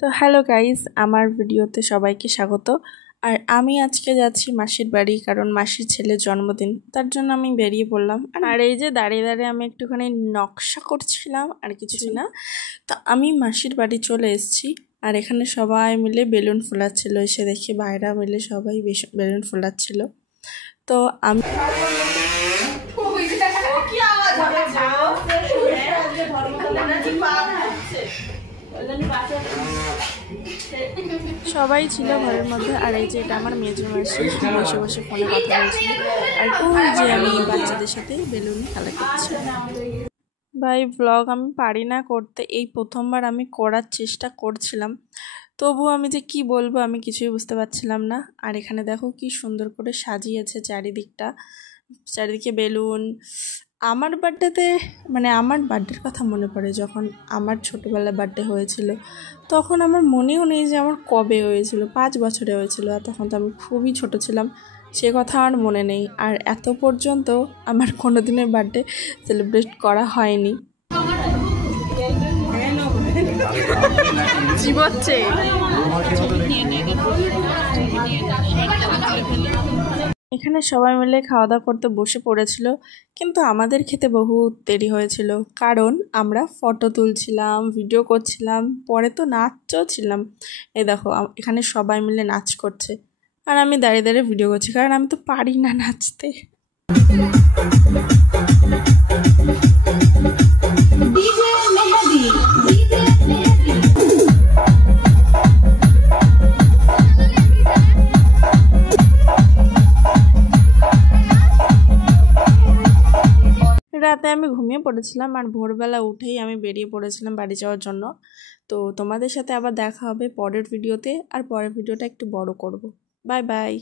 তো hello guys, আমার ভিডিওতে সবাইকে স্বাগত। আর আমি আজকে যাচ্ছি মাসির বাড়ি, কারণ মাসির ছেলের জন্মদিন, তার জন্য আমি বেরিয়ে পড়লাম। আর এই যে দাঁড়িয়ে দাঁড়িয়ে আমি একটুখানি নকশা করছিলাম, আর কিছু না। তো আমি মাসির বাড়ি চলে এসেছি, আর এখানে সবাই মিলে বেলুন ফোলাচ্ছিল। এসে দেখি বাইরা মিলে সবাই বেলুন ফোলাচ্ছিল। তো আমি সবাই ছিল ঘরের মধ্যে। আর এই যে এটা আমার মেজো মাসি, বসে বসে ফোনে কথা বলছিল। আর ওই যে আমি বাচ্চাদের সাথে বেলুন খেলা করছি। ভাই ব্লগ আমি পারি না করতে, এই প্রথমবার আমি করার চেষ্টা করছিলাম, তবু আমি যে কি বলবো আমি কিছুই বুঝতে পারছিলাম না। আর এখানে দেখো কি সুন্দর করে সাজিয়েছে চারিদিকে বেলুন। আমার বার্থডেতে আমার বার্থডের কথা মনে পড়ে, যখন আমার ছোটোবেলায় বার্থডে হয়েছিল, তখন আমার মনেও নেই যে আমার কবে হয়েছিল, 5 বছরে হয়েছিল। আর তখন তো আমি খুবই ছোট ছিলাম, সে কথা আমার মনে নেই। আর এত পর্যন্ত আমার কোনো দিনের বার্থডে সেলিব্রেট করা হয়নি। জীবচ্ছে এখানে সবাই মিলে খাওয়া দাওয়া করতে বসে পড়েছিল, কিন্তু আমাদের খেতে বহু দেরি হয়েছিল, কারণ আমরা ফটো তুলছিলাম, ভিডিও করছিলাম, পরে তো নাচও ছিলাম। এই দেখো এখানে সবাই মিলে নাচ করছে, আর আমি দাঁড়িয়ে দাঁড়িয়ে ভিডিও করছি, কারণ আমি তো পারি না নাচতে। রাতে আমি ঘুমিয়ে পড়েছিলাম, আর ভোরবেলা উঠেই আমি বেরিয়ে পড়েছিলাম বাড়ি যাওয়ার জন্য। তো তোমাদের সাথে আবার দেখা হবে পরের ভিডিওতে, আর পরের ভিডিওটা একটু বড় করব। Bye bye.